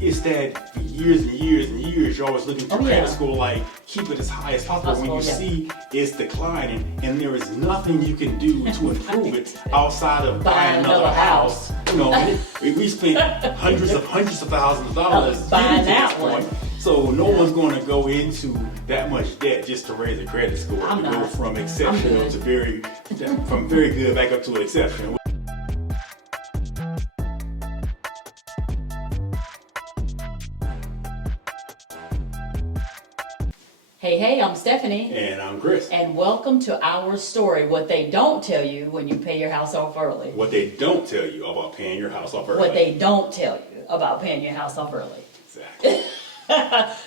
it's that for years and years and years, you're always looking for Oh, yeah. credit score, like keep it as high as possible. When you see it's declining and there is nothing you can do to improve it outside of buying another house. You know, we spent hundreds of thousands of dollars Buying getting to this that one. point. So no one's going to go into that much debt just to raise a credit score. I'm to go not. from exceptional to from very good back up to exceptional. Hey, I'm Stephanie. And I'm Chris. And welcome to our story. What they don't tell you when you pay your house off early. What they don't tell you about paying your house off early. What they don't tell you about paying your house off early. Exactly.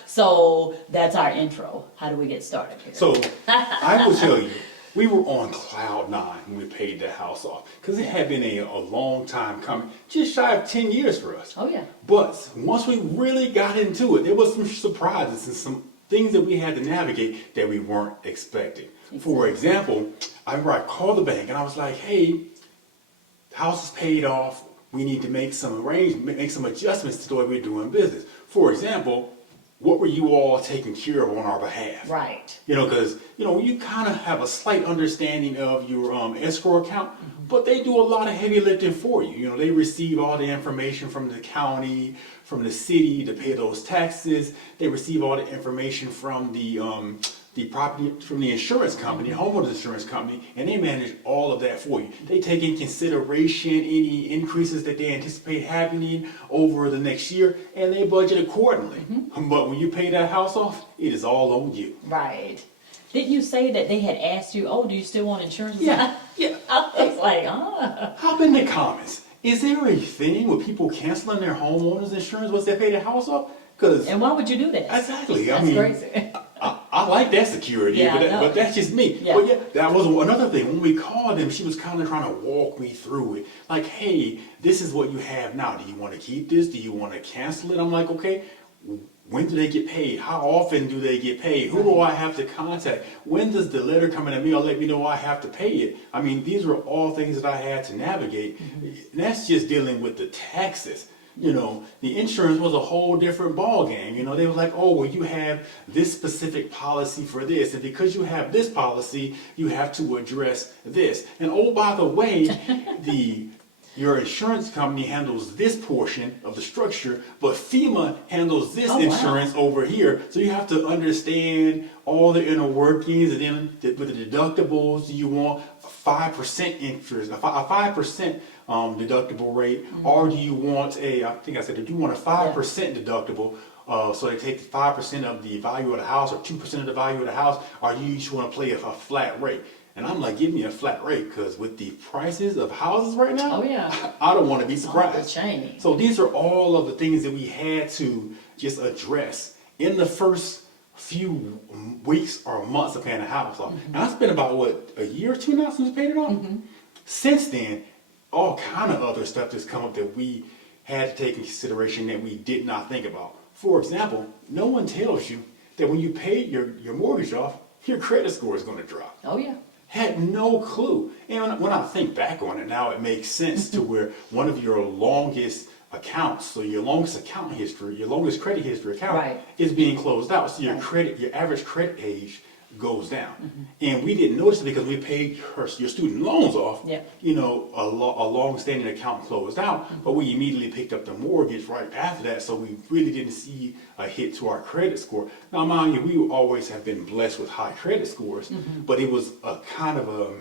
So that's our intro. How do we get started here? So I will tell you, we were on cloud nine when we paid the house off because it had been a long time coming, just shy of 10 years for us. Oh, yeah. But once we really got into it, there was some surprises and some things that we had to navigate that we weren't expecting. For example, I remember I called the bank and I was like, hey, the house is paid off. We need to make some adjustments to the way we're doing business. For example, what were you all taking care of on our behalf? Right. You know, because, you kind of have a slight understanding of your escrow account, but they do a lot of heavy lifting for you. You know, they receive all the information from the county, from the city to pay those taxes. They receive all the information from the property, from the insurance company, homeowners insurance company, and they manage all of that for you. They take in consideration any increases that they anticipate happening over the next year, and they budget accordingly. But when you pay that house off, it is all on you. Right. Didn't you say that they had asked you, do you still want insurance? Yeah. I was like, Hop in the comments. Is there a thing with people canceling their homeowners insurance once they pay their house off? And why would you do that? Exactly. That's crazy. I like that security, Yeah, but that's just me. Yeah. But yeah, that was another thing. When we called them, she was kind of trying to walk me through it. Like, hey, this is what you have now. Do you want to keep this? Do you want to cancel it? I'm like, okay, when do they get paid? How often do they get paid? Who do I have to contact? When does the letter come in the mail let me know I have to pay it? I mean, these were all things that I had to navigate. And that's just dealing with the taxes. The insurance was a whole different ball game. They were like, oh, well, you have this specific policy for this, and because you have this policy, you have to address this. And oh, by the way, your insurance company handles this portion of the structure, but FEMA handles this insurance over here. So you have to understand all the inner workings, and then with the deductibles, do you want a 5% interest, a 5% deductible rate, or do you want do you want a 5% deductible? So they take 5% of the value of the house or 2% of the value of the house, or you just want to play a flat rate. And I'm like, give me a flat rate, because with the prices of houses right now, I don't want to be surprised. So these are all of the things that we had to just address in the first few weeks or months of paying the house off. And I spent about, a year or two now since we paid it off? Since then, all kind of other stuff that's come up that we had to take in consideration that we did not think about. For example, no one tells you that when you pay your mortgage off, your credit score is going to drop. Oh, yeah. Had no clue. And when I think back on it now, it makes sense to where one of your longest accounts, so your longest account history, your longest credit history account is being closed out. So your average credit age goes down. And we didn't notice it because we paid your student loans off. A long-standing account closed out, but we immediately picked up the mortgage right after that, so we really didn't see a hit to our credit score. Now, mind you, we always have been blessed with high credit scores, but it was a kind of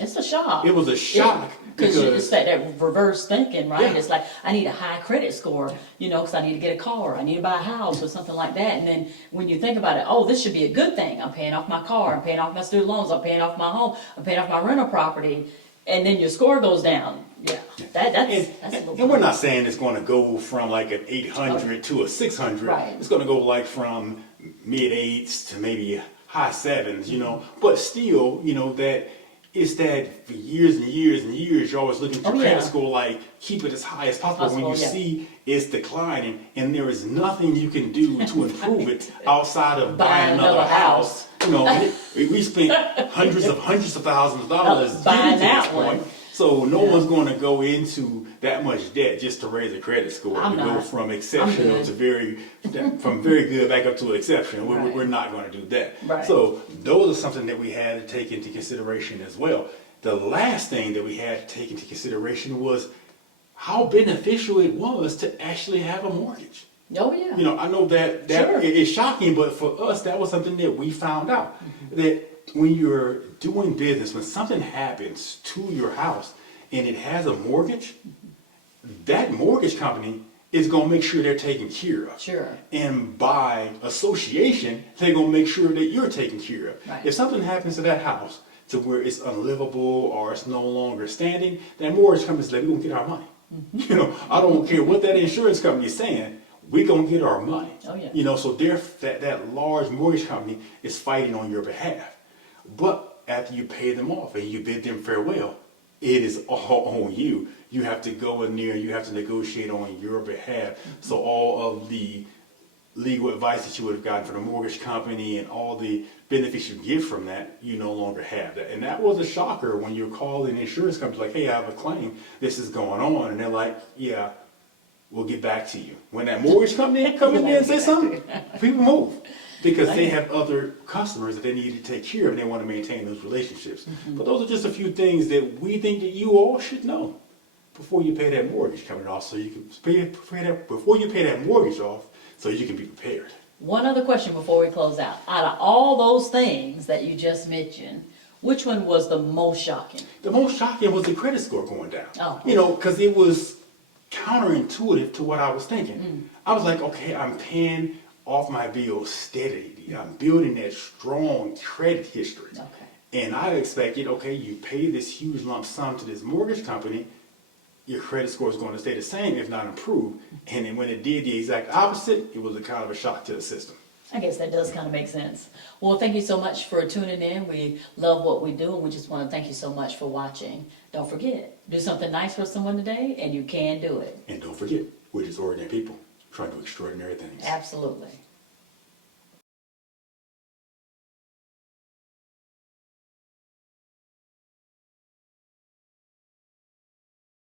it's a shock. It was a shock. Because you just that reverse thinking, right? Yeah. It's like, I need a high credit score, because I need to get a car, I need to buy a house or something like that. And then when you think about it, this should be a good thing. I'm paying off my car, I'm paying off my student loans, I'm paying off my home, I'm paying off my rental property, and then your score goes down. That's a little. And we're not saying it's going to go from like an 800 to a 600. Right. It's going to go like from mid 8s to maybe high 7s, But still, that it's that for years and years and years, you're always looking for credit score, like keep it as high as possible. When you see it's declining and there is nothing you can do to improve it outside of buying another house. We spent hundreds of thousands of dollars getting to this point. So no Yeah. one's going to go into that much debt just to raise a credit score, I'm to go not. from I'm exceptional good. from very good back up to exceptional. Right. We're not going to do that. Right. So those are something that we had to take into consideration as well. The last thing that we had to take into consideration was how beneficial it was to actually have a mortgage. Oh, yeah. You know, I know that Sure. it's shocking, but for us, that was something that we found out. That when you're doing business, when something happens to your house and it has a mortgage, that mortgage company is going to make sure they're taken care of. Sure. And by association, they're going to make sure that you're taken care of. Right. If something happens to that house to where it's unlivable or it's no longer standing, that mortgage company's like, we're going to get our money. Mm-hmm. You know, I don't care what that insurance company is saying, we're going to get our money. Oh, yeah. You know, so that large mortgage company is fighting on your behalf. But after you pay them off and you bid them farewell, it is all on you. You have to go in there, you have to negotiate on your behalf. So all of the legal advice that you would have gotten from the mortgage company and all the benefits you get from that, you no longer have that. And that was a shocker when you're calling the insurance company like, hey, I have a claim, this is going on. And they're like, yeah, we'll get back to you. When that mortgage company come in there and say something, people move. Because they have other customers that they need to take care of and they want to maintain those relationships. But those are just a few things that we think that you all should know before you pay that mortgage coming off, so you can before you pay that mortgage off, so you can be prepared. One other question before we close out. Out of all those things that you just mentioned, which one was the most shocking? The most shocking was the credit score going down. Oh. You know, because it was counterintuitive to what I was thinking. I was like, okay, I'm paying off my bills steadily. I'm building that strong credit history. Okay. And I expected, okay, you pay this huge lump sum to this mortgage company, your credit score is going to stay the same, if not improve. And then when it did the exact opposite, it was a kind of a shock to the system. I guess that does kind of make sense. Well, thank you so much for tuning in. We love what we do, and we just want to thank you so much for watching. Don't forget, do something nice for someone today, and you can do it. And don't forget, we're just ordinary people trying to do extraordinary things. Absolutely.